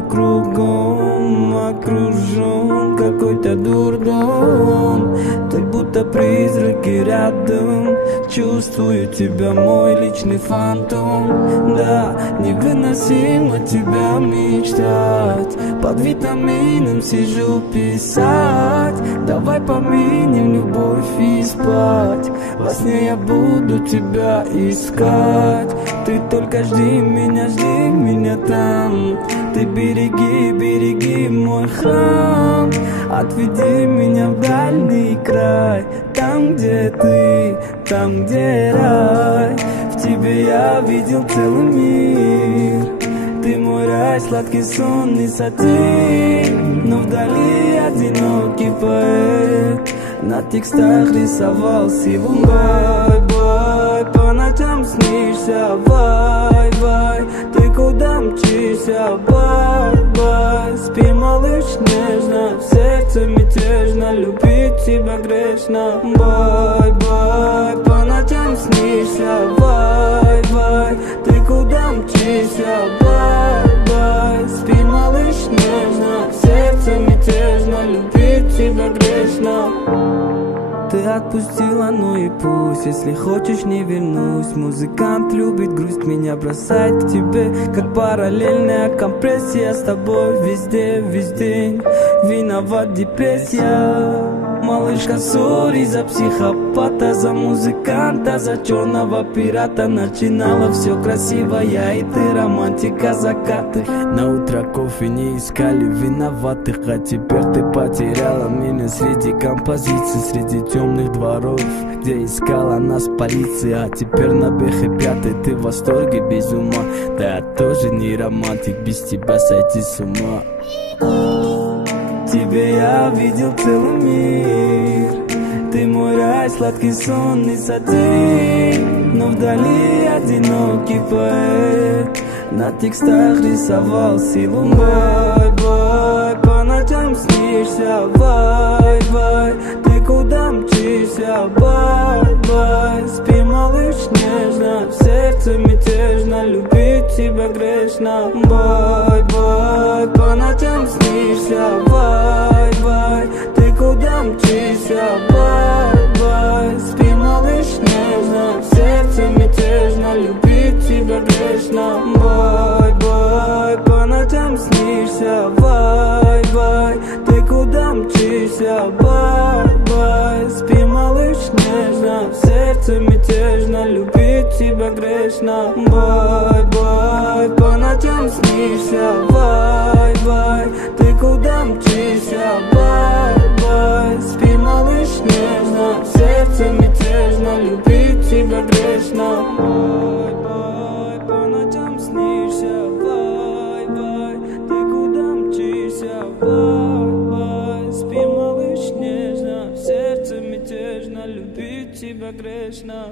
Мир кругом окружен какой-то дурдом. Ты будто призраки рядом. Чувствую тебя, мой личный фантом. Да, невыносимо тебя мечтать. Под витамином сижу писать. Давай поменим любовь и спать. Во сне я буду тебя искать. Ты только жди меня там. Ты береги, береги мой храм. Отведи меня в дальний край. Там, где ты, там, где рай. В тебе я видел целый мир. Ты мой рай, сладкий сон и сатир. Но вдали одинокий поэт на текстах рисовал силу. Бай-бай, по ночам снишься. Бай-бай, ты куда мчишься? Бай-бай, спи, малыш, нежно. В сердце мятежно, любить тебя грешно. Бай-бай, по ночам снишься. Бай-бай, ты куда мчишься? Бай-бай, спи, малыш, нежно. В сердце мятежно, любить тебя грешно. Ты отпустила, ну и пусть. Если хочешь, не вернусь. Музыкант любит грусть, меня бросает к тебе, как параллельная компрессия. С тобой везде, весь день виноват депрессия. Малышка, сори за психопата, за музыканта, за черного пирата. Начинала все красиво, я и ты, романтика, закаты. На утро кофе не искали виноватых, а теперь ты потеряла меня среди композиций, среди темных дворов, где искала нас полиция. А теперь на БХ-5 ты в восторге без ума. Да я тоже не романтик, без тебя сойти с ума. Тебе я видел целый мир. Ты мой рай, сладкий сон и сатир. Но вдали одинокий поэт на текстах рисовал силу. Бай-бай, по ночам снишься. Бай-бай, ты куда мчишься? Бай-бай, спи, малыш, нежно. В сердце мятежно, любить тебя грешно. Бай-бай, по ночам снишься. Бай-бай, ты куда мчишься? Бай-бай, спи, малыш, нежно. В сердце мятежно, любить тебя грешно. Бай-бай, по ночам снишься. Бай-бай, ты куда мчишься? Бай-бай, спи, малыш, нежно. В сердце мятежно, любить тебя грешно. Бай-бай, по ночам снишься. Бай-бай, ты куда мчишься? Бай-бай, спи, малыш, нежно. В сердце мятежно, любить тебя грешно. Бай-бай, по ночам снишься. Бай-бай, ты куда мчишься? Бай-бай, спи, малыш, нежно. В сердце мятежно, любить тебя грешно.